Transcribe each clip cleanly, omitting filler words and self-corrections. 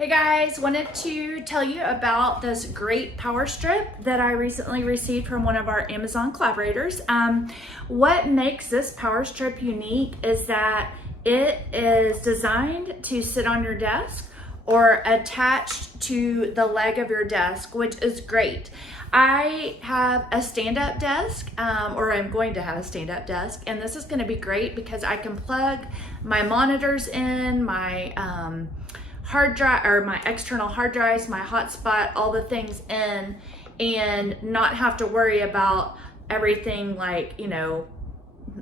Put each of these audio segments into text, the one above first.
Hey guys, wanted to tell you about this great power strip that I recently received from one of our Amazon collaborators. What makes this power strip unique is that it is designed to sit on your desk or attached to the leg of your desk, which is great. I have a stand-up desk, or I'm going to have a stand-up desk, and this is going to be great because I can plug my monitors in, my hard drive or my external hard drives, my hotspot, all the things in, and not have to worry about everything like,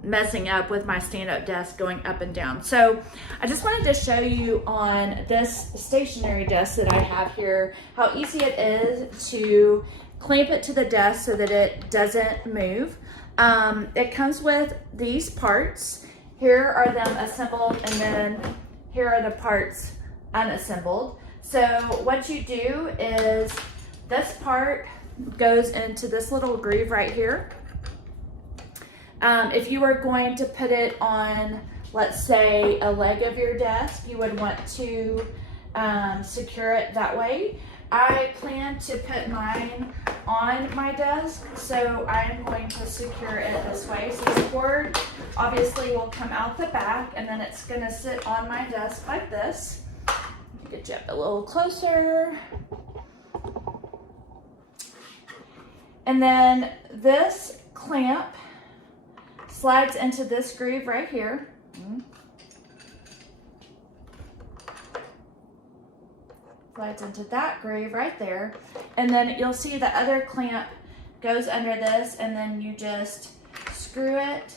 messing up with my stand-up desk going up and down. So I just wanted to show you on this stationary desk that I have here how easy it is to clamp it to the desk so that it doesn't move. It comes with these parts. Here are them assembled, and then here are the parts unassembled. So what you do is this part goes into this little groove right here. If you were going to put it on, let's say, a leg of your desk, you would want to secure it that way. I plan to put mine on my desk, so I'm going to secure it this way. So the cord obviously will come out the back, and then it's going to sit on my desk like this. Get you up a little closer. And then this clamp slides into this groove right here. Slides into that groove right there. And then you'll see the other clamp goes under this, and then you just screw it.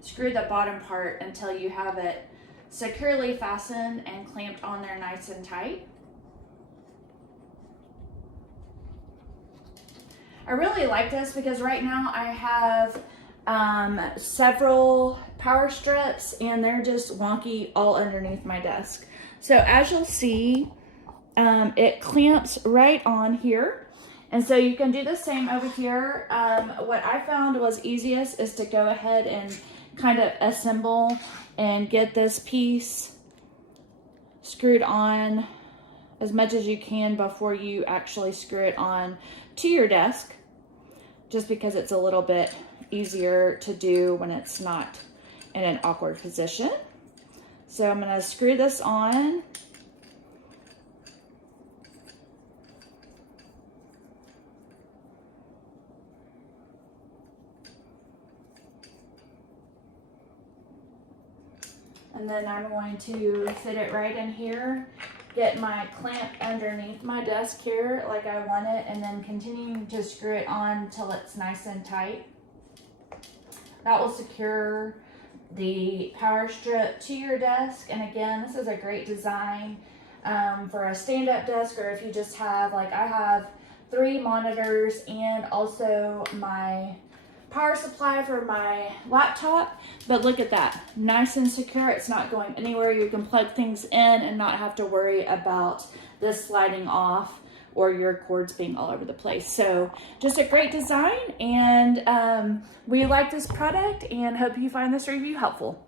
Screw the bottom part until you have it securely fastened and clamped on there nice and tight. I really like this because right now I have several power strips and they're just wonky all underneath my desk. So as you'll see, it clamps right on here. And so you can do the same over here. What I found was easiest is to go ahead and kind of assemble and get this piece screwed on as much as you can before you actually screw it on to your desk, just because it's a little bit easier to do when it's not in an awkward position. So I'm going to screw this on. And then I'm going to fit it right in here, get my clamp underneath my desk here like I want it, and then continuing to screw it on till it's nice and tight. That will secure the power strip to your desk. And again, this is a great design for a stand-up desk, or if you just have, like I have 3 monitors and also my power supply for my laptop. But look at that, nice and secure. It's not going anywhere. You can plug things in and not have to worry about this sliding off or your cords being all over the place. So just a great design, and we like this product and hope you find this review helpful.